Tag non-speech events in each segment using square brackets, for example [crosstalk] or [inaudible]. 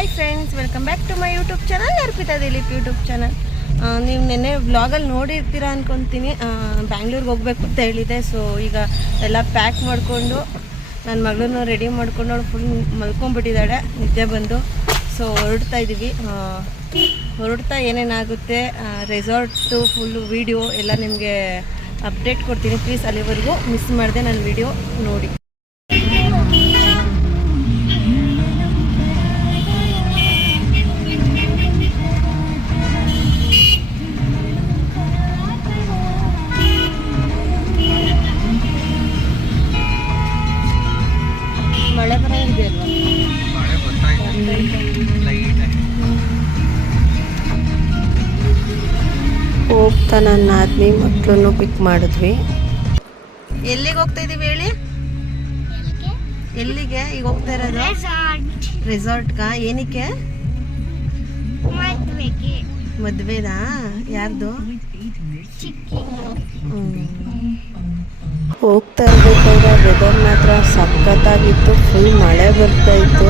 Hi friends welcome back to my YouTube channel Arpita Dileep YouTube channel ನೀವು ನಿನ್ನೆ ವ್ಲಾಗಲ್ಲಿ ನೋಡಿರ್ತೀರಾ ಅನ್ಕೊತೀನಿ. ಬ್ಯಾಂಗ್ಳೂರ್ಗೆ ಹೋಗ್ಬೇಕು ಅಂತ ಹೇಳಿದೆ. ಸೊ ಈಗ ಎಲ್ಲ ಪ್ಯಾಕ್ ಮಾಡಿಕೊಂಡು ನನ್ನ ಮಗಳನ್ನ ರೆಡಿ ಮಾಡ್ಕೊಂಡು ಅವಳು ಫುಲ್ ಮಲ್ಕೊಂಡ್ಬಿಟ್ಟಿದ್ದಾಳೆ. ನಿದ್ದೆ ಬಂದು. ಸೊ ಹೊರಡ್ತಾ ಇದ್ದೀವಿ ಹೊರಡ್ತಾ ಏನೇನಾಗುತ್ತೆ ರೆಸಾರ್ಟು ಫುಲ್ಲು ವೀಡಿಯೋ ಎಲ್ಲ ನಿಮಗೆ ಅಪ್ಡೇಟ್ ಕೊಡ್ತೀನಿ. ಪ್ಲೀಸ್ ಅಲ್ಲಿವರೆಗೂ ಮಿಸ್ ಮಾಡಿದೆ ನನ್ನ ವಿಡಿಯೋ ನೋಡಿ. ಹೋಗ್ತಾ ನನ್ನ ಆದ್ಮಿ ಮಕ್ಕಳನ್ನು ಪಿಕ್ ಮಾಡಿದ್ವಿ. ಎಲ್ಲಿಗೆ ಹೋಗ್ತಾ ಇದೀವಿ ಹೇಳಿ? ಎಲ್ಲಿಗೆ? ಈಗ ಹೋಗ್ತಾ ಇರೋದು? ರೆಸಾರ್ಟ್ಗ ಏನಕ್ಕೆ? ಮದ್ವೆನಾ ಯಾರ್ದು? ಹೋಗ್ತಾ ಇರ್ಬೇಕಾದ್ರೆ ವೆದರ್ ಮಾತ್ರ ಸಖತ್ತಾಗಿತ್ತು ಫುಲ್ ಮಳೆ ಬರ್ತಾ ಇತ್ತು.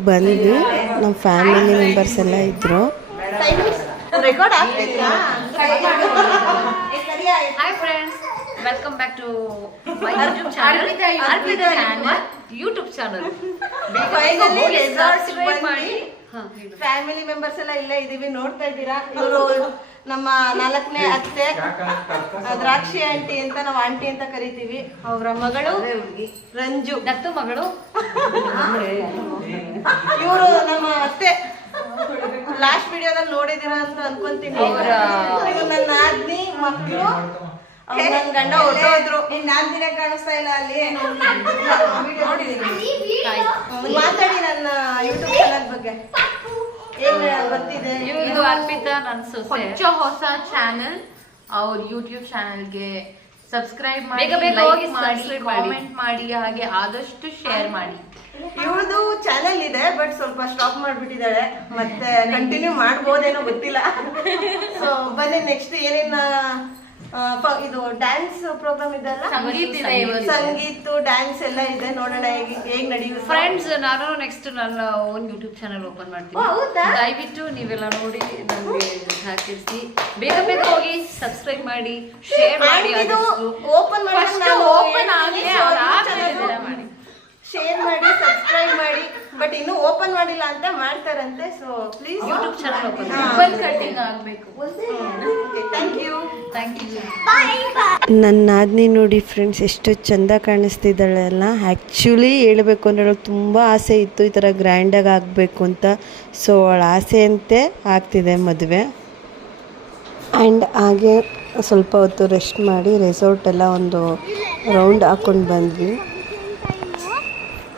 ಬಂದ್ವಿ ನಮ್ಮ ಫ್ಯಾಮಿಲಿ ಮೆಂಬರ್ಸ್ ಎಲ್ಲ friends welcome back to my YouTube channel Arpita YouTube channel finally ಮಾಡಿ. ಫ್ಯಾಮಿಲಿ ಮೆಂಬರ್ಸ್ ಎಲ್ಲ ಇಲ್ಲೇ ಇದೀವಿ ನೋಡ್ತಾ ಇದ್ದೀರಾ? ಇವರು ನಮ್ಮ ನಾಲ್ಕನೇ ಅತ್ತೆ ಆ, ದ್ರಾಕ್ಷಿ ಆಂಟಿ ಅಂತ ನಾವು ಆಂಟಿ ಅಂತ ಕರಿತೀವಿ. ಅವರ ಮಗಳು ರಂಜು. ದತ್ತು ಮಗಳು? ಇವರು ನಮ್ಮ ಅತ್ತೆ. ಲಾಸ್ಟ್ ವಿಡಿಯೋದಲ್ಲಿ ನೋಡಿದಿರ ಅಂತ ಅನ್ಕೊಂತೀನಿ. ಇವರು ನನ್ನ ಆದ್ನಿ ಮಕ್ಕಳು ನನ್ನ ಗಂಡ ಹೊರಟೋದ್ರು ಇನ್ ನಾಲ್ಕು ದಿನ ಕಾಣಿಸ್ತಾ ಇಲ್ಲ ಅಲ್ಲಿ. ಮಾತಾಡಿ ನನ್ನ ಯೂಟ್ಯೂಬ್ ಚಾನಲ್ ಬಗ್ಗೆ. ಅರ್ಪಿತಾ ನನ್ನ ಸೊಸೆ. ಹೊಚ್ಚ ಹೊಸ ಚಾನೆಲ್ ಅವ್ರ ಯೂಟ್ಯೂಬ್ ಚಾನೆಲ್ಗೆ ಸಬ್ಸ್ಕ್ರೈಬ್ ಮಾಡಿ ಹೋಗಿ ಮಾಡಿ. ಕಾಮೆಂಟ್ ಮಾಡಿ. ಹಾಗೆ ಆದಷ್ಟು ಶೇರ್ ಮಾಡಿ. ಇವಳದು ಚಾನೆಲ್ ಇದೆ ಬಟ್ ಸ್ವಲ್ಪ ಸ್ಟಾಪ್ ಮಾಡ್ಬಿಟ್ಟಿದ್ದಾಳೆ. ಮತ್ತೆ ಕಂಟಿನ್ಯೂ ಮಾಡ್ಬೋದೇನೋ ಗೊತ್ತಿಲ್ಲ. ಸೊ ಬನ್ನಿ ನೆಕ್ಸ್ಟ್ ಏನೇನ ಇದು ಡ್ಯಾನ್ಸ್ ಪ್ರೋಗ್ರಾಮ್ ಇದೆಲ್ಲ ಸಂಗೀತ ಇದೆ ಇವತ್ತು ಸಂಗೀತ ಡ್ಯಾನ್ಸ್ ಎಲ್ಲ ಇದೆ. ನೋಡೋಣ ಹೇಗೆ ಹೇಗ್ ನಡೆಯುತ್ತೆ. ಫ್ರೆಂಡ್ಸ್ ನಾನು ನೆಕ್ಸ್ಟ್ ನನ್ನ ಓನ್ ಯೂಟ್ಯೂಬ್ ಚಾನಲ್ ಓಪನ್ ಓ, ಮಾಡ್ತೀನಿ? ದಯವಿಟ್ಟು ನೀವೆಲ್ಲ ನೋಡಿ ನನಗೆ ಹಾಕಿರ್ಸಿ ಬೇಗ ಬೇಗ ಹೋಗಿ ಸಬ್ಸ್ಕ್ರೈಬ್ ಮಾಡಿ ಶೇರ್ ಮಾಡಿ ಇದು ಓಪನ್ ಮಾಡಿ open ಆಗ್ಲಿ, ಅವ್ರು ಆಮೇಲೆ ಇದೆಲ್ಲ ಮಾಡಿ. ಶೇರ್ ಮಾಡಿ ಸಬ್ಸ್ಕ್ರೈಬ್ ಮಾಡಿ ಬಟ್ ಇನ್ನು ಓಪನ್ ಮಾಡಿಲ್ಲ ಅಂತ ಮಾಡ್ತಾರಂತೆ so please YouTube channel open cutting cutting ಆಗ್ಬೇಕು. ಥ್ಯಾಂಕ್ ಯು ಥ್ಯಾಂಕ್ ಯು ನನ್ನ ನಾದಿನಿ ನೋಡಿ ಫ್ರೆಂಡ್ಸ್ ಎಷ್ಟು ಚಂದ ಕಾಣಿಸ್ತಿದ್ದಾಳೆ ಅಲ್ಲ? ಆ್ಯಕ್ಚುಲಿ ಹೇಳಬೇಕು ಅಂದ್ರೆ ಅವಳು ತುಂಬ ಆಸೆ ಇತ್ತು ಈ ಥರ ಗ್ರ್ಯಾಂಡಾಗಿ ಆಗಬೇಕು ಅಂತ. ಸೊ ಅವಳ ಆಸೆಯಂತೆ ಆಗ್ತಿದೆ ಮದುವೆ. ಆ್ಯಂಡ್ ಹಾಗೆ ಸ್ವಲ್ಪ ಹೊತ್ತು ರೆಸ್ಟ್ ಮಾಡಿ ರೆಸಾರ್ಟ್ ಎಲ್ಲ ಒಂದು ರೌಂಡ್ ಹಾಕ್ಕೊಂಡು ಬಂದ್ವಿ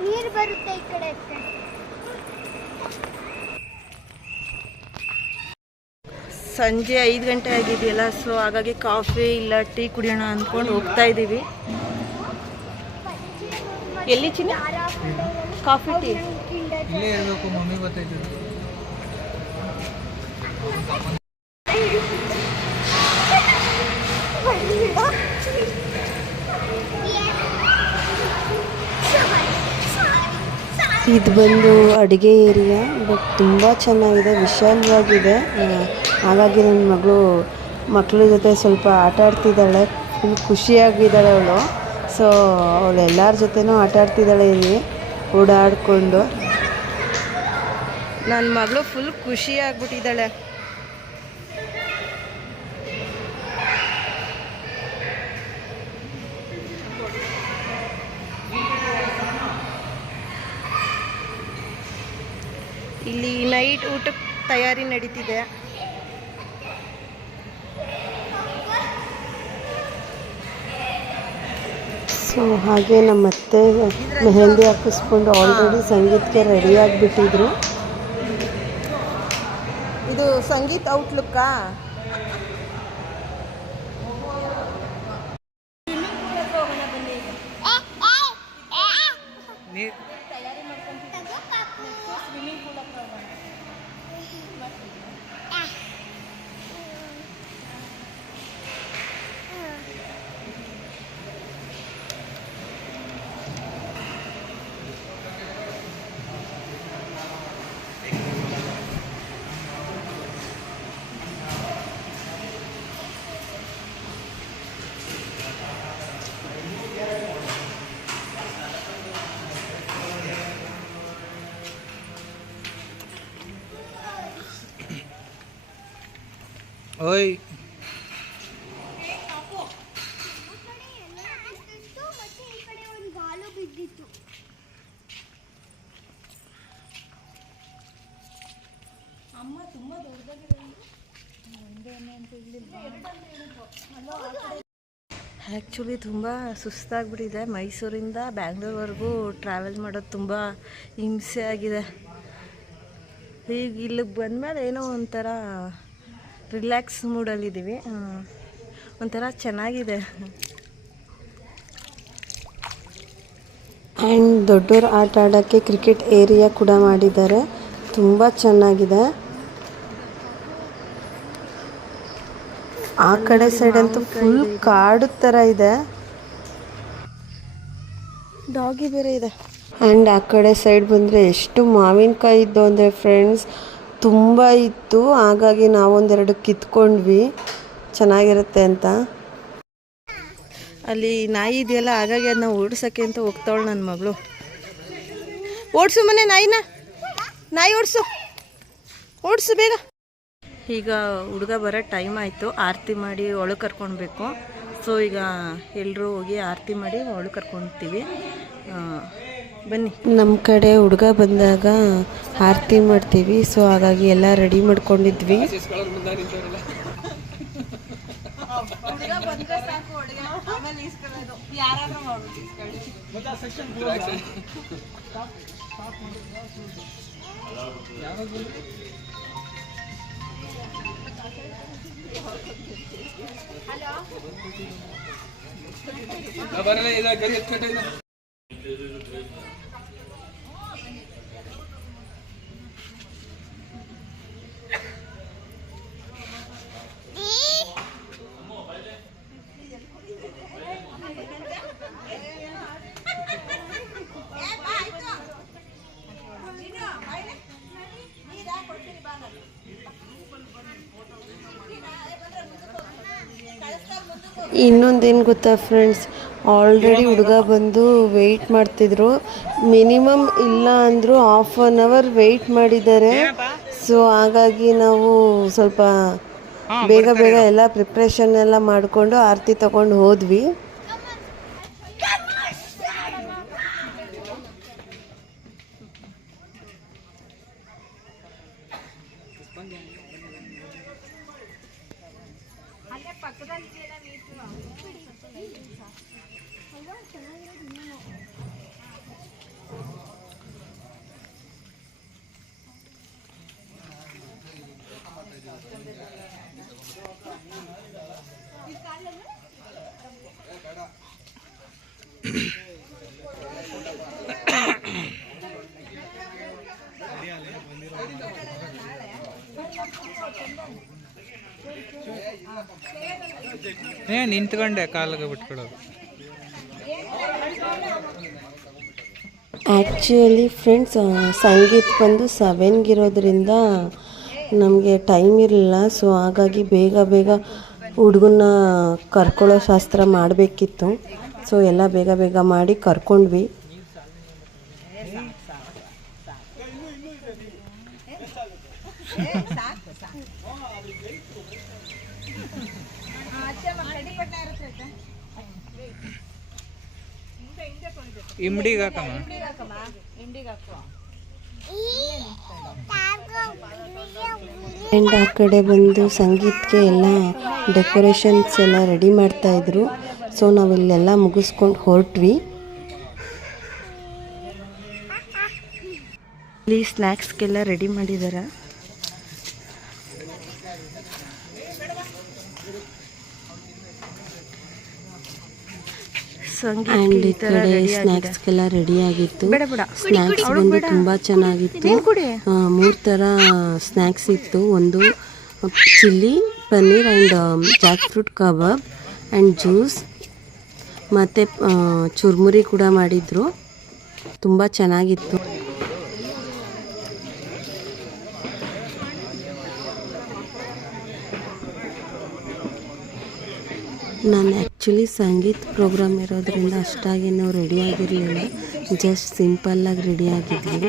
ನೀರು ಬರುತ್ತೆ ಈ ಕಡೆ ಅತ್ತೆ. ಸಂಜೆ ಐದು ಗಂಟೆ ಆಗಿದೆಯಲ್ಲ ಸೊ ಹಾಗಾಗಿ ಕಾಫಿ ಇಲ್ಲ ಟೀ ಕುಡಿಯೋಣ ಅಂದ್ಕೊಂಡು ಹೋಗ್ತಾ ಇದ್ದೀವಿ. ಎಲ್ಲಿ ಚಿನ್ನ? ಕಾಫಿ ಟೀ ಇದು ಬಂದು ಅಡುಗೆ ಏರಿಯಾ ಬಟ್ ತುಂಬ ಚೆನ್ನಾಗಿದೆ ವಿಶಾಲವಾಗಿದೆ. ಹಾಗಾಗಿ ನನ್ನ ಮಗಳು ಮಕ್ಕಳ ಜೊತೆ ಸ್ವಲ್ಪ ಆಟ ಆಡ್ತಿದ್ದಾಳೆ. ಫುಲ್ ಖುಷಿಯಾಗಿದ್ದಾಳೆ ಅವಳು. ಸೊ ಅವಳು ಎಲ್ಲರ ಜೊತೆನೂ ಆಟ ಆಡ್ತಿದ್ದಾಳೆ ಇಲ್ಲಿ, ಓಡಾಡಿಕೊಂಡು. ನನ್ನ ಮಗಳು ಫುಲ್ ಖುಷಿಯಾಗ್ಬಿಟ್ಟಿದ್ದಾಳೆ. ಇಲ್ಲಿ ನೈಟ್ ಊಟಕ್ಕೆ ತಯಾರಿ ನಡೀತಿದೆ. ಸೊ ಹಾಗೆ ನಮ್ಮ ಅತ್ತೆ ಮೆಹೆಂದಿ ಹಾಕಿಸ್ಕೊಂಡು ಆಲ್ರೆಡಿ ಸಂಗೀತಕ್ಕೆ ರೆಡಿ ಆಗಿಬಿಟ್ಟಿದ್ರು. ಇದು ಸಂಗೀತ್ ಔಟ್ಲುಕ್ಕಾ ಓಯ್ ಆ್ಯಕ್ಚುಲಿ ತುಂಬ ಸುಸ್ತಾಗ್ಬಿಟ್ಟಿದೆ. ಮೈಸೂರಿಂದ ಬ್ಯಾಂಗ್ಳೂರ್ವರೆಗೂ ಟ್ರಾವೆಲ್ ಮಾಡೋದು ತುಂಬ ಹಿಂಸೆ ಆಗಿದೆ ಈಗ ಇಲ್ಲಿಗೆ ಬಂದಮೇಲೆ ಏನೋ ಒಂಥರ ರಿಲ್ಯಾಕ್ಸ್ ಮೂಡಲ್ಲಿದ್ದೀವಿ ಒಂಥರ ಚೆನ್ನಾಗಿದೆ. ಆ್ಯಂಡ್ ದೊಡ್ಡವ್ರು ಆಟ ಆಡೋಕ್ಕೆ ಕ್ರಿಕೆಟ್ ಏರಿಯಾ ಕೂಡ ಮಾಡಿದ್ದಾರೆ. ತುಂಬ ಚೆನ್ನಾಗಿದೆ. ಆ ಕಡೆ ಸೈಡ್ ಅಂತೂ ಫುಲ್ ಕಾಡು ಥರ ಇದೆ. ಡಾಗಿ ಬೇರೆ ಇದೆ. ಆ್ಯಂಡ್ ಆ ಕಡೆ ಸೈಡ್ ಬಂದರೆ ಎಷ್ಟು ಮಾವಿನಕಾಯಿ ಇದ್ದು ಅಂದರೆ ಫ್ರೆಂಡ್ಸ್ ತುಂಬ ಇತ್ತು ಹಾಗಾಗಿ ನಾವೊಂದೆರಡು ಕಿತ್ಕೊಂಡ್ವಿ. ಚೆನ್ನಾಗಿರುತ್ತೆ ಅಂತ. ಅಲ್ಲಿ ನಾಯಿ ಇದೆಯಲ್ಲ ಹಾಗಾಗಿ ಅದನ್ನ ಓಡಿಸೋಕ್ಕೆ ಅಂತ ಹೋಗ್ತಾವಳು ನನ್ನ ಮಗಳು. ಓಡಿಸು ಮನೆ ನಾಯಿನ. ನಾಯಿ ಓಡಿಸು. ಓಡಿಸು ಬೇಗ. ಈಗ ಹುಡುಗ ಬರೋ ಟೈಮ್ ಆಯಿತು. ಆರತಿ ಮಾಡಿ ಒಳಗೆ ಕರ್ಕೊಳ್ಬೇಕು ಸೊ ಈಗ ಎಲ್ಲರೂ ಹೋಗಿ ಆರತಿ ಮಾಡಿ ಒಳಗೆ ಕರ್ಕೊಳ್ತೀವಿ ಆ, ಬನ್ನಿ. ನಮ್ಮ ಕಡೆ ಹುಡುಗ ಬಂದಾಗ ಆರತಿ ಮಾಡ್ತೀವಿ ಸೊ ಹಾಗಾಗಿ ಎಲ್ಲ ರೆಡಿ ಮಾಡ್ಕೊಂಡಿದ್ವಿ. ಇನ್ನೊಂದೇನು ಗೊತ್ತಾ ಫ್ರೆಂಡ್ಸ್ ಆಲ್ರೆಡಿ ಹುಡುಗ ಬಂದು ವೆಯ್ಟ್ ಮಾಡ್ತಿದ್ರು. ಮಿನಿಮಮ್ ಇಲ್ಲ ಅಂದರೂ ಹಾಫ್ ಆನ್ ಅವರ್ ವೆಯ್ಟ್ ಮಾಡಿದ್ದಾರೆ. ಸೊ ಹಾಗಾಗಿ ನಾವು ಸ್ವಲ್ಪ ಬೇಗ ಬೇಗ ಎಲ್ಲ ಪ್ರಿಪ್ರೇಷನ್ ಎಲ್ಲ ಮಾಡಿಕೊಂಡು ಆರತಿ ತಗೊಂಡು ಹೋದ್ವಿ. ಏ, ನಿಂತ್ಕೊಂಡೆ ಕಾಲಿಗೆ ಬಿಟ್ಕೊಳ್ಳೋದು. ಆ್ಯಕ್ಚುಲಿ ಫ್ರೆಂಡ್ಸ್ ಸಂಗೀತ್ ಬಂದು ಸೆವೆನ್ಗಿರೋದ್ರಿಂದ ನಮಗೆ ಟೈಮ್ ಇರಲಿಲ್ಲ. ಸೊ ಹಾಗಾಗಿ ಬೇಗ ಬೇಗ ಹುಡುಗನ್ನ ಕರ್ಕೊಳ್ಳೋ ಶಾಸ್ತ್ರ ಮಾಡಬೇಕಿತ್ತು. ಸೊ ಎಲ್ಲ ಬೇಗ ಬೇಗ ಮಾಡಿ ಕರ್ಕೊಂಡ್ವಿ. ಇಮ್ಡಿಗೆ ಹಾಕಮ್ಮ ಆ್ಯಂಡ್ ಆ ಕಡೆ ಬಂದು ಸಂಗೀತಕ್ಕೆ ಎಲ್ಲ ಡೆಕೋರೇಷನ್ಸ್ ಎಲ್ಲ ರೆಡಿ ಮಾಡ್ತಾಯಿದ್ರು ಸೊ ನಾವಿಲ್ಲೆಲ್ಲ ಮುಗಿಸ್ಕೊಂಡು ಹೊರಟ್ವಿ. ಇಲ್ಲಿ ಸ್ನ್ಯಾಕ್ಸ್ಗೆಲ್ಲ ರೆಡಿ ಮಾಡಿದ್ದಾರೆ ಆ್ಯಂಡ್ ಈ ಕಡೆ. ಸ್ನ್ಯಾಕ್ಸ್ಗೆಲ್ಲ ರೆಡಿ ಆಗಿತ್ತು. ಸ್ನ್ಯಾಕ್ಸ್ ಬಂದು ತುಂಬ ಚೆನ್ನಾಗಿತ್ತು. ಮೂರು ಥರ ಸ್ನ್ಯಾಕ್ಸ್ ಇತ್ತು. ಒಂದು chilli paneer and jackfruit kebab and juice. ಮತ್ತು ಚುರ್ಮುರಿ ಕೂಡ ಮಾಡಿದರು. ತುಂಬ ಚೆನ್ನಾಗಿತ್ತು. ನಾನು ಆ್ಯಕ್ಚುಲಿ ಸಂಗೀತ ಪ್ರೋಗ್ರಾಮ್ ಇರೋದ್ರಿಂದ ಅಷ್ಟಾಗಿ ನಾವು ರೆಡಿ ಆಗಿರಲಿಲ್ಲ. ಜಸ್ಟ್ ಸಿಂಪಲ್ಲಾಗಿ ರೆಡಿ ಆಗಿದ್ವಿ.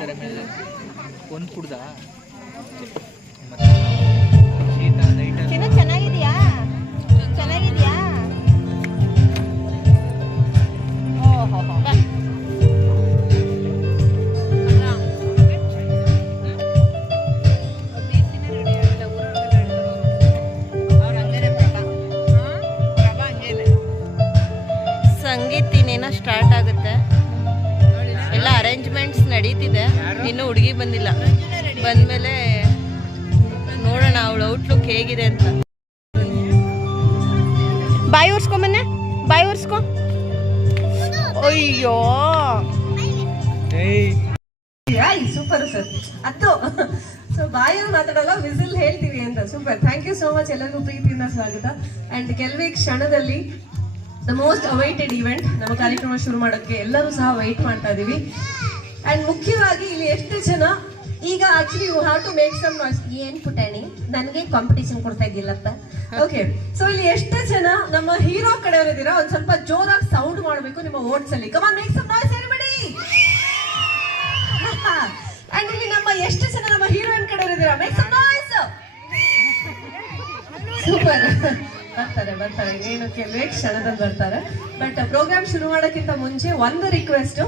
ಬೈತಾರೆ ಮೇಲೆ ಒಂದು ಕುಡ್ದ ಇನ್ನೂ ಹುಡುಗಿ ಬಂದಿಲ್ಲ. ಬಂದ್ಮೇಲೆ ನೋಡೋಣ ಅವಳ ಔಟ್ಲುಕ್ ಹೇಗಿದೆ ಅಂತ. ಬಾಯಿ ಉರ್ಸ್ಕೊಂಬನ್ನೆ ಬಾಯಿ ಓರ್ಸ್ಕೊ ಅಯ್ಯೋ. ಏಯ್. ಸೂಪರ್ ಸರ್ ಅದು ಸೊ ಬಾಯಲ್ಲಿ ಮಾತಾಡಲ್ಲ ವಿಸಿಲ್ ಹೇಳ್ತೀವಿ ಅಂತ. Super thank you so much ಎಲ್ಲರಿಗೂ ಪ್ರೀತಿಯಿಂದ ಸ್ವಾಗತ. ಅಂಡ್ ಕೆಲವೇ ಕ್ಷಣದಲ್ಲಿ ದ ಮೋಸ್ಟ್ ಅವೈಟೆಡ್ ಇವೆಂಟ್ ನಮ್ಮ ಕಾರ್ಯಕ್ರಮ ಶುರು ಮಾಡೋಕ್ಕೆ ಎಲ್ಲರೂ ಸಹ ವೈಟ್ ಮಾಡ್ತಾ ಇದೀವಿ. ಅಂಡ್ ಮುಖ್ಯವಾಗಿ ಇಲ್ಲಿ ಎಷ್ಟು ಜನ, ಈಗ actually you have to make some noise ಏನ್ ಪುಟಾಣಿ? ನನಗೆ ಕಾಂಪಿಟೇಷನ್ ಕೊಡ್ತಾ ಇದ್ದಿಲ್ಲಪ್ಪ. ಓಕೆ ಸೊ ಇಲ್ಲಿ ಎಷ್ಟು ಜನ, ನಮ್ಮ ಹೀರೋ ಕಡೆಯವರಿದ್ದೀರಾ, ಒಂದ್ ಸ್ವಲ್ಪ ಜೋರಾಗಿ ಸೌಂಡ್ ಮಾಡಬೇಕು ನಿಮ್ಮ ಓಟ್ಸ್ ಅಲ್ಲಿ. Come on make some noise everybody and ಇಲ್ಲಿ ನಮ್ಮ ಎಷ್ಟು ಜನ, ನಮ್ಮ ಹೀರೋಯಿನ್ ಕಡೆಯವರು ಇದ್ದೀರಾ ಮೇಕ್ ಸಮ್ ನಾಯ್ಸ್ ಸೂಪರ್ ಬರ್ತಾರೆ ಬರ್ತಾರೆ. ಏನು ಕೆಲವೇ ಕ್ಷಣದಲ್ಲಿ ಬರ್ತಾರೆ. ಬಟ್ ಪ್ರೋಗ್ರಾಮ್ ಶುರು ಮಾಡೋಕ್ಕಿಂತ ಮುಂಚೆ ಒಂದು ರಿಕ್ವೆಸ್ಟ್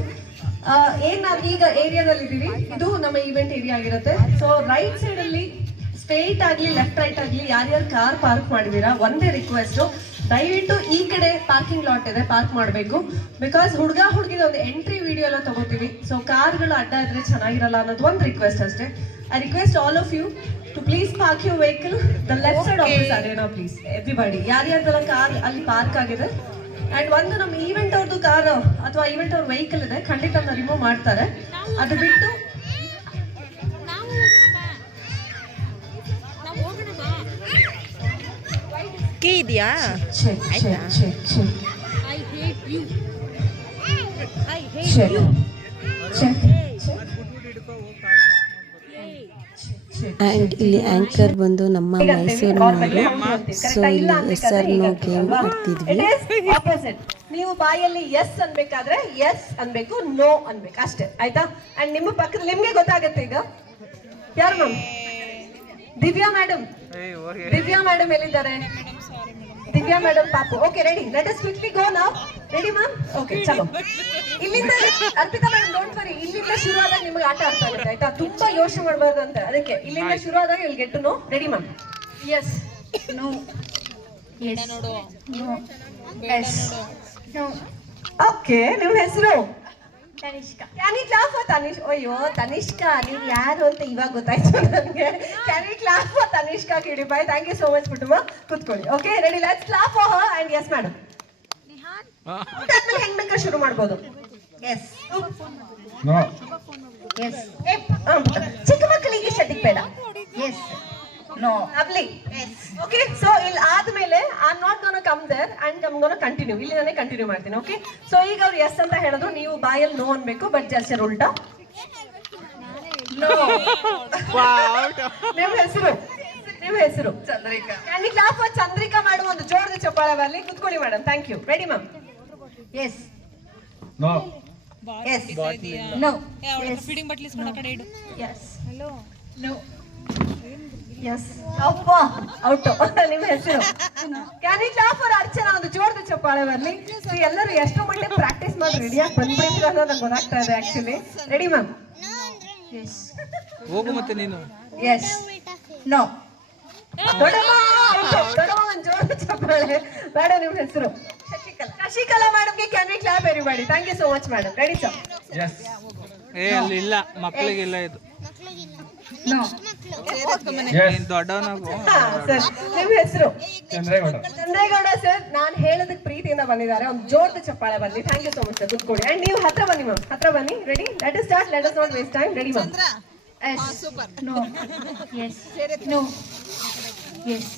ಏನ್ ನಾವು ಈಗ ಏರಿಯಾದಲ್ಲಿ ಇದೀವಿ ಇದು ನಮ್ಮ ಈವೆಂಟ್ ಏರಿಯಾ ಆಗಿರುತ್ತೆ. ಸೊ ರೈಟ್ ಸೈಡ್ ಅಲ್ಲಿ ಸ್ಟ್ರೈಟ್ ಆಗ್ಲಿ ಲೆಫ್ಟ್ ರೈಟ್ ಆಗ್ಲಿ ಯಾರ್ಯಾರು ಕಾರ್ ಪಾರ್ಕ್ ಮಾಡಿದೀರಾ, ಒಂದೇ ರಿಕ್ವೆಸ್ಟ್ ದಯವಿಟ್ಟು ಈ ಕಡೆ ಪಾರ್ಕಿಂಗ್ ಲಾಟ್ ಇದೆ ಪಾರ್ಕ್ ಮಾಡಬೇಕು. ಬಿಕಾಸ್ ಹುಡುಗ ಹುಡುಗಿದ ಒಂದು ಎಂಟ್ರಿ ವಿಡಿಯೋ ಎಲ್ಲ ತಗೋತೀವಿ. ಸೊ ಕಾರ್ಗಳು ಅಡ್ಡ ಇದ್ರೆ ಚೆನ್ನಾಗಿರಲ್ಲ ಅನ್ನೋದು ಒಂದು ರಿಕ್ವೆಸ್ಟ್ ಅಷ್ಟೇ. I request all of you to please park you vehicle the left side of please everybody ಯಾರ್ಯಾರ್ದೆಲ್ಲ car ಅಲ್ಲಿ ಪಾರ್ಕ್ ಆಗಿದೆ? ಅಂಡ್ ಒಂದು ನಮ್ಮ ಈವೆಂಟ್ ಅವ್ರದ್ದು ಕಾರ್ ಅಥವಾ ಈವೆಂಟ್ ಅವ್ರ ವೆಹಿಕಲ್ ಇದೆ ಖಂಡಿತ ರಿಮೂವ್ ಮಾಡ್ತಾರೆ. ಅದು ಬಿಟ್ಟು ಕೀ ಇದೆಯಾ? ಚೆಕ್ ಆ್ಯಂಡ್ ಇಲ್ಲಿ ಆ್ಯಂಕರ್ ಬಂದು ನಮ್ಮ ಮೈಸೂರಿನವರು. ಸೊ ಇಲ್ಲಿ ಎಸ್ ಆರ್ ನೋ ಗೇಮ್ ಆಡ್ತಿದ್ವಿ ಆಪೋಸಿಟ್ ನೀವು ಬಾಯಲ್ಲಿ ಎಸ್ ಅನ್ಬೇಕಾದ್ರೆ ಎಸ್ ಅನ್ಬೇಕು ನೋ ಅನ್ಬೇಕು. ಅಷ್ಟೇ ಆಯ್ತಾ? ಅಂಡ್ ನಿಮ್ಮ ಪಕ್ಕದಲ್ಲಿ ನಿಮ್ಗೆ ಗೊತ್ತಾಗತ್ತೆ ಈಗ. ಯಾರು ma'am Divya madam Divya madam ಎಲ್ಲಿದ್ದಾರೆ? ದಿವ್ಯಾ ಮೇಡಮ್ ಪಾಪು. Okay ready let us quickly go ನಾವ್ ರೆಡಿ ಮ್ಯಾಮ್ ಓಕೆ ಚಲೋ. ಇಲ್ಲಿಂದ ಅರ್ಪಿತಾ ಮೇಡಮ್ ಡೋಂಟ್ ವರಿ ಇಲ್ಲಿಂದ ಶುರು ಆದಾಗ ನಿಮ್ಗೆ ಆಟ ಅರ್ಥ ಆಗುತ್ತೆ ಆಯ್ತಾ? ತುಂಬಾ ಯೋಚನೆ ಮಾಡಬಾರ್ದು ಅಂತ. ಅದಕ್ಕೆ ಇಲ್ಲಿಂದ ಶುರು ಆದಾಗ ಇಲ್ಲಿ get no ready ma'am yes no yes yes okay ನಿಮ್ಮ ಹೆಸರು? ಕ್ಯಾನ್ ಇಟ್ ಲಾಫ್ ತನಿಷ್ ಅಯ್ಯೋ ತನಿಷ್ಕಾ ನೀವು ಯಾರು ಅಂತ ಇವಾಗ ಗೊತ್ತಾಯ್ತು ನನಗೆ. ಕ್ಯಾನ್ ಇಟ್ ಲಾಫ್ ತನಿಷ್ಕಾ ಕಿಡಿಬಾಯ್ ಥ್ಯಾಂಕ್ ಯು ಸೋ ಮಚ್ ಕುಟುಂಬ. ಕುತ್ಕೊಳ್ಳಿ okay ready let's laugh and yes madam ಹೆಂಗ್ ಬೇಕಾದ್ರೆ ಶುರು ಮಾಡ್ಬೋದು. ಎಸ್ ಎಸ್ ಚಿಕ್ಕ ಮಕ್ಕಳಿಗೆ ಸದ್ಯಕ್ಕೆ ಬೇಡ. Yes no lovely okay so ಇಲ್ಲಿ ಆದ್ಮೇಲೆ I not gonna come there and ನಮ್ ಗೋನ ಕಂಟಿನ್ಯೂ ಇಲ್ಲಿ ನಾನೇ ಕಂಟಿನ್ಯೂ ಮಾಡ್ತೀನಿ ಓಕೆ ಸೊ ಈಗ ಅವ್ರು ಎಸ್ ಅಂತ ಹೇಳಿದ್ರು ನೀವು ಬಾಯಲ್ಲಿ ನೋ ಅನ್ಬೇಕು ಬಟ್ ಜಲ್ಸರ್ ಉಲ್ಟಾ? ನೋ ನಿಮ್ಮ ಹೆಸರು? ನಿಮ್ಮ ಹೆಸರು? Chandrika. Can clap Chandrika madam ಒಂದು ಜೋರದ ಚಪ್ಪಾಳೆ ಬರಲಿ. ಕುತ್ಕೊಳ್ಳಿ madam thank you ready ma'am yes yes no feeding ಬಟ್ಲಿ ಕಡೆ ಇಡು. ಎಸ್ ಹಲೋ ನೋ ಎಸ್ ಅಪ್ಪ ಔಟ್ ನಿಮ್ಮ ಹೆಸರು? ಕ್ಯಾನ್ ಇಟ್ ಫಾರ್ ಅರ್ಚನಾ ಒಂದು ಜೋರದ ಚಪ್ಪಾಳೆ ಬರಲಿ. ಸೊ ಎಲ್ಲರೂ ಎಷ್ಟು ಮಟ್ಟಿಗೆ ಪ್ರಾಕ್ಟೀಸ್ ಮಾಡಿ ರೆಡಿಯಾಗಿ ಬಂದ್ಬಿಡ್ತೀರ ಅನ್ನೋದು ನಂಗೆ ಗೊತ್ತಾಗ್ತಾ ಇದೆ ಆಕ್ಚುಲಿ ರೆಡಿ ಮ್ಯಾಮ್ ಎಸ್ ಹೋಗು ಮತ್ತೆ ನೀನು. ಎಸ್ ನೋ ದೊಡ್ಡಮ್ಮ. ದೊಡ್ಡಮ್ಮ ಒಂದು ಜೋರದ ಚಪ್ಪಾಳೆ. ಬೇಡ ನಿಮ್ಮ ಹೆಸರು. ಶಶಿಕಲಾ. ಶಶಿಕಲಾ ಮೇಡಮ್ಗೆ ಕ್ಯಾನ್ ವಿ ಕ್ಲಾಪ್ ಮಾಡಿ thank you so much madam ready sir ಏ ಅಲ್ಲಿ ಇಲ್ಲ. ಇದು. ನೋ ನೀನ್ ದೊಡ್ಡವನಾಗು ಸರ್. ನಿಮ್ಮ ಹೆಸರು? ಚಂದ್ರೇಗೌಡ. ಸರ್. ನಾನು ಹೇಳೋದಕ್ಕೆ ಪ್ರೀತಿಯಿಂದ ಬಂದಿದ್ದಾರೆ. ಒಂದು ಜೋರ್ದ ಚಪ್ಪಾಳೆ ಬನ್ನಿ. Thank you so much sir. ಕೊಡಿ. ಅಂಡ್ ನೀವು ಹತ್ರ ಬನ್ನಿ ಮ್ಯಾಮ್ ಹತ್ರ ಬನ್ನಿ. Ready let us start let us not waste time ready ma'am yes no yes no yes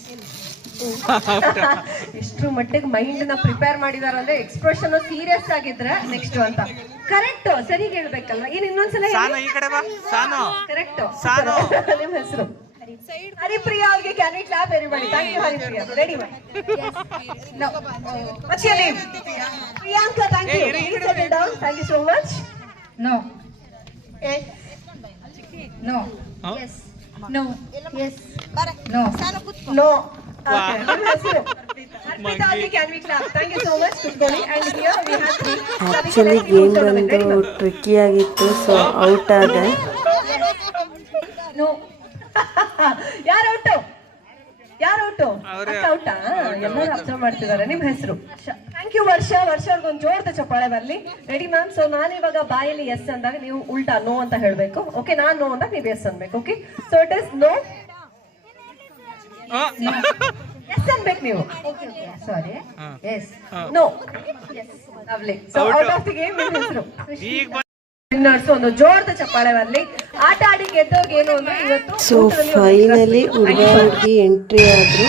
[laughs] ಇಷ್ಟ್ರ ಮಟ್ಟಿಗೆ ಮೈಂಡ್ನ ಪ್ರಿಪೇರ್ ಮಾಡಿದಾರಂದ್ರೆ ಎಕ್ಸ್ಪ್ರೆಷನ್ ಸೀರಿಯಸ್ ಆಗಿದ್ರೆ ನೆಕ್ಸ್ಟ್ ಅಂತ. ಕರೆಕ್ಟ್ ಸರಿ ಹೇಳ್ಬೇಕಲ್ವಾ ಏನ್ ಇನ್ನೊಂದ್ಸಲ ಸಾನು ಈ ಕಡೆ ಬಾ. ಸಾನು. ಕರೆಕ್ಟ್ ಸಾನು. [laughs] ನಿಮ್ಮ ಹೆಸರು? ಹರಿಪ್ರಿಯಾ ಅವ್ರಿಗೆ can we clap everybody thank you Haripriya. Ready no your name Priyanka thank you down thank you so much no no yes no. Yes. No. No Arpita ಅವ್ರಿಗೆ can we clap thank you so much ಕುತ್ಕೊಳ್ಳಿ and here we have three actually game ಬಂದು tricky ಆಗಿತ್ತು so out ಆದ. No ಯಾರು out ಯಾರು out ಎಲ್ಲರೂ observe ಮಾಡ್ತಿದ್ದಾರೆ. ನಿಮ್ ಹೆಸರು? ಥ್ಯಾಂಕ್ ಯು ವರ್ಷ. ವರ್ಷ ಅವ್ರಿಗೊಂದು ಜೋರ್ದ ಚಪ್ಪಾಳೆ ಬರ್ಲಿ. ರೆಡಿ ಮ್ಯಾಮ್ ಸೊ ನಾನು ಇವಾಗ ಬಾಯಲ್ಲಿ ಎಸ್ ಅಂದಾಗ ನೀವು ಉಲ್ಟಾ ನೋ ಅಂತ ಹೇಳ್ಬೇಕು. ಓಕೆ ನಾನ್ ನೋ ಅಂದಾಗ ನೀವು ಎಸ್ ಅನ್ಬೇಕು okay so it is no yes ಅನ್ಬೇಕು ನೀವು sorry yes no lovely so out of the game ನಿಮ್ಮ ಹೆಸರು ವಿನ್ನರ್ಸ್ ಒಂದು ಜೋರದ ಚಪ್ಪಾಳೆ ಬರ್ಲಿ ಆಟ ಆಡಿ ಗೆದ್ದೋಗ್ ಏನು ಅಂದ್ರೆ ಇವತ್ತು ಸೊ ಒಂದು ಫೈನಲಿ ಹುಡುಗ ಹುಡುಗಿ ಎಂಟ್ರಿ ಆದರು.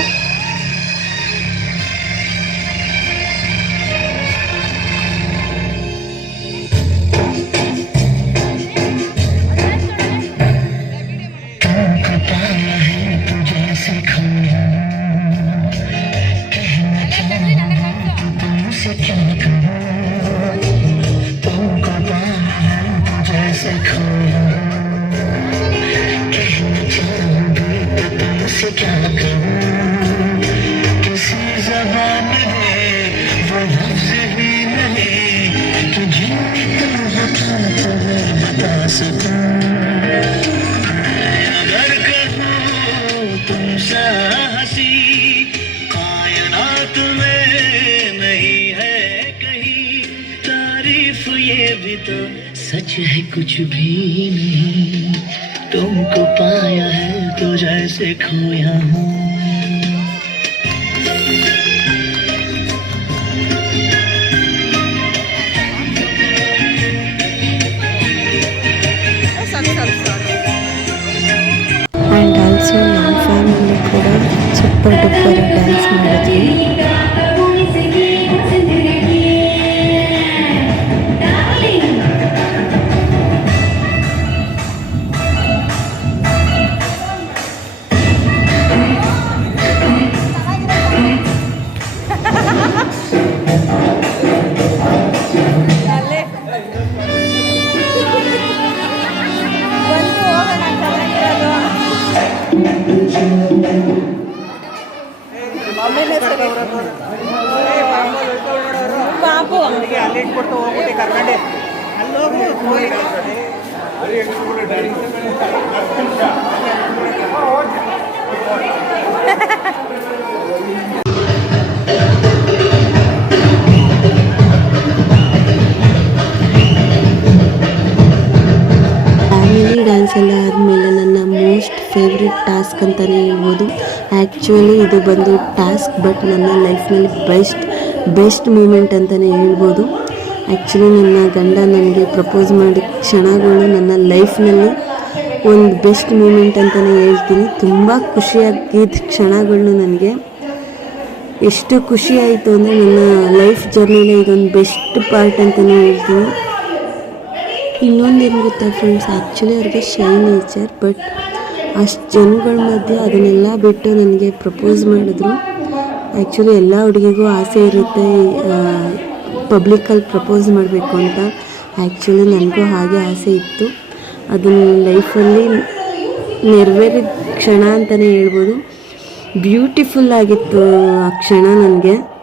अगर कहूँ तुमसे हँसी, कायनात नहीं है कहीं। तारीफ़ ये भी तो सच है, कुछ भी नहीं। तुमको पाया है तो जैसे खोया हूँ। ಎಲ್ಲ ಆದಮೇಲೆ ನನ್ನ ಮೋಸ್ಟ್ ಫೇವ್ರೆಟ್ ಟಾಸ್ಕ್ ಅಂತಲೇ ಹೇಳ್ಬೋದು. ಆ್ಯಕ್ಚುಲಿ ಇದು ಬಂದು ಟಾಸ್ಕ್, ಬಟ್ ನನ್ನ ಲೈಫ್ನಲ್ಲಿ ಬೆಸ್ಟ್ ಬೆಸ್ಟ್ ಮೂಮೆಂಟ್ ಅಂತಲೇ ಹೇಳ್ಬೋದು. ಆ್ಯಕ್ಚುಲಿ ನನ್ನ ಗಂಡ ನನಗೆ ಪ್ರಪೋಸ್ ಮಾಡಿದ ಕ್ಷಣಗಳು ನನ್ನ ಲೈಫ್ನಲ್ಲಿ ಒಂದು ಬೆಸ್ಟ್ ಮೂಮೆಂಟ್ ಅಂತಲೇ ಹೇಳ್ತೀನಿ. ತುಂಬ ಖುಷಿಯಾಗಿದ್ದ ಕ್ಷಣಗಳು ನನಗೆ. ಎಷ್ಟು ಖುಷಿ ಆಯಿತು ಅಂದರೆ ನನ್ನ ಲೈಫ್ ಜರ್ನಿಲಿ ಇದೊಂದು ಬೆಸ್ಟ್ ಪಾರ್ಟ್ ಅಂತಲೇ ಹೇಳ್ತೀನಿ. ಇನ್ನೊಂದೇನು ಗೊತ್ತಾ ಫ್ರೆಂಡ್ಸ್ ಆ್ಯಕ್ಚುಲಿ ಅವ್ರಿಗೆ ಶೈ ನೇಚರ್ ಬಟ್ ಅಷ್ಟು ಜನಗಳ ಮಧ್ಯೆ ಅದನ್ನೆಲ್ಲ ಬಿಟ್ಟು ನನಗೆ ಪ್ರಪೋಸ್ ಮಾಡಿದ್ರು. ಆ್ಯಕ್ಚುಲಿ ಎಲ್ಲ ಹುಡುಗಿಗೂ ಆಸೆ ಇರುತ್ತೆ ಪಬ್ಲಿಕ್ಕಲ್ಲಿ ಪ್ರಪೋಸ್ ಮಾಡಬೇಕು ಅಂತ. ಆ್ಯಕ್ಚುಲಿ ನನಗೂ ಹಾಗೆ ಆಸೆ ಇತ್ತು. ಅದನ್ನ ಲೈಫಲ್ಲಿ ನೆರವೇರಿದ ಕ್ಷಣ ಅಂತಲೇ ಹೇಳ್ಬೋದು. ಬ್ಯೂಟಿಫುಲ್ ಆಗಿತ್ತು ಆ ಕ್ಷಣ ನನಗೆ.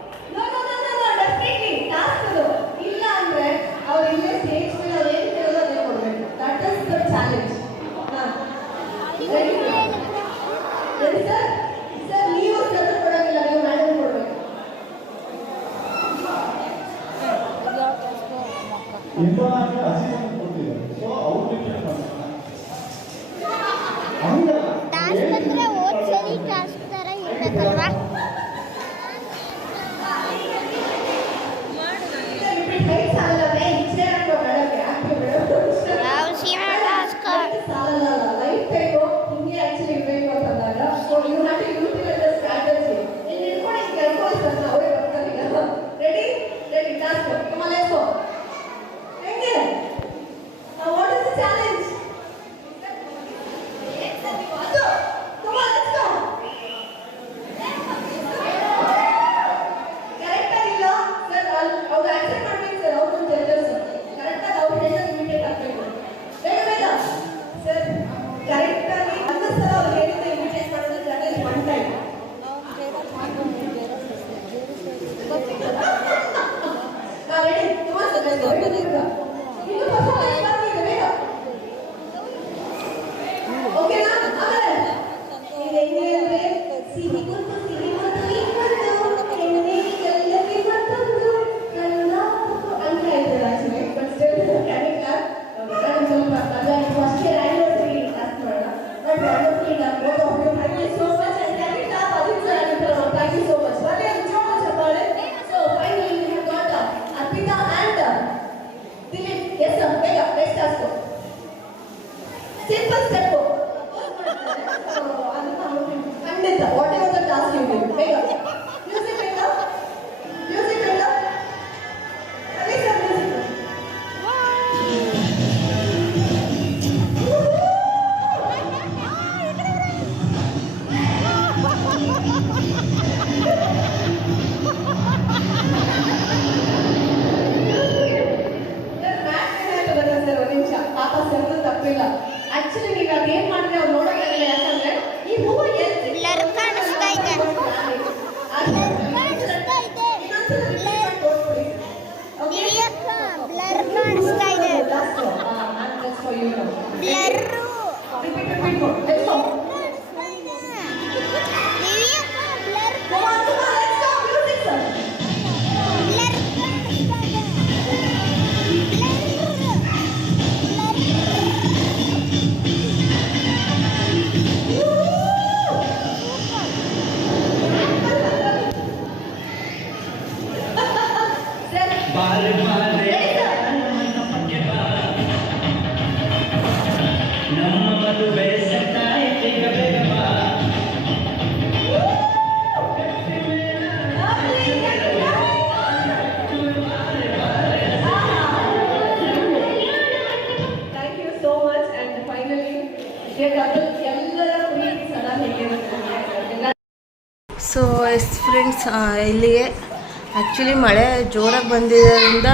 ಆ್ಯಕ್ಚುಲಿ ಮಳೆ ಜೋರಾಗಿ ಬಂದಿದ್ದರಿಂದ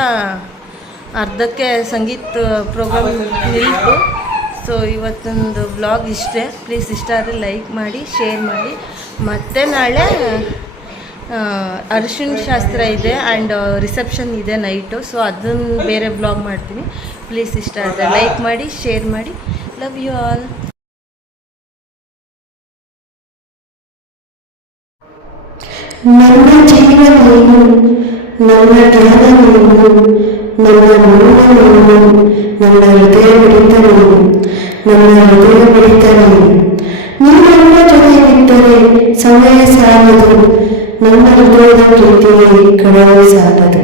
ಅರ್ಧಕ್ಕೆ ಸಂಗೀತ ಪ್ರೋಗ್ರಾಮ್ ನಿಲ್ತು. ಸೊ ಇವತ್ತೊಂದು ಬ್ಲಾಗ್ ಇಷ್ಟೇ. ಪ್ಲೀಸ್ ಇಷ್ಟ ಆದರೆ ಲೈಕ್ ಮಾಡಿ ಶೇರ್ ಮಾಡಿ. ಮತ್ತೆ ನಾಳೆ ಅರಿಶಿಣ ಶಾಸ್ತ್ರ ಇದೆ ಆ್ಯಂಡ್ ರಿಸೆಪ್ಷನ್ ಇದೆ ನೈಟು ಸೊ ಅದನ್ನು ಬೇರೆ ಬ್ಲಾಗ್ ಮಾಡ್ತೀನಿ. ಪ್ಲೀಸ್ ಇಷ್ಟ ಆದರೆ ಲೈಕ್ ಮಾಡಿ ಶೇರ್ ಮಾಡಿ. ಲವ್ ಯು ಆಲ್ ನಮ್ಮ ಜೀವನ ನೀನು ನಮ್ಮ ಜ್ಞಾನ ನೀನು ನಮ್ಮ ನೋವ ನೀನು ನನ್ನ ಹೃದಯ ಮಿಡಿತ ನೀನು ನನ್ನ ಹೃದಯ ಮಿಡಿತ ನೀನು ನೀನು ನನ್ನ ಜೊತೆಗಿದ್ದರೆ ಸಮಯ ಸಾಲದು ನನ್ನ ಹೃದಯದ ಪ್ರೀತಿಗೆ ಕಡಲು ಸಾಲದು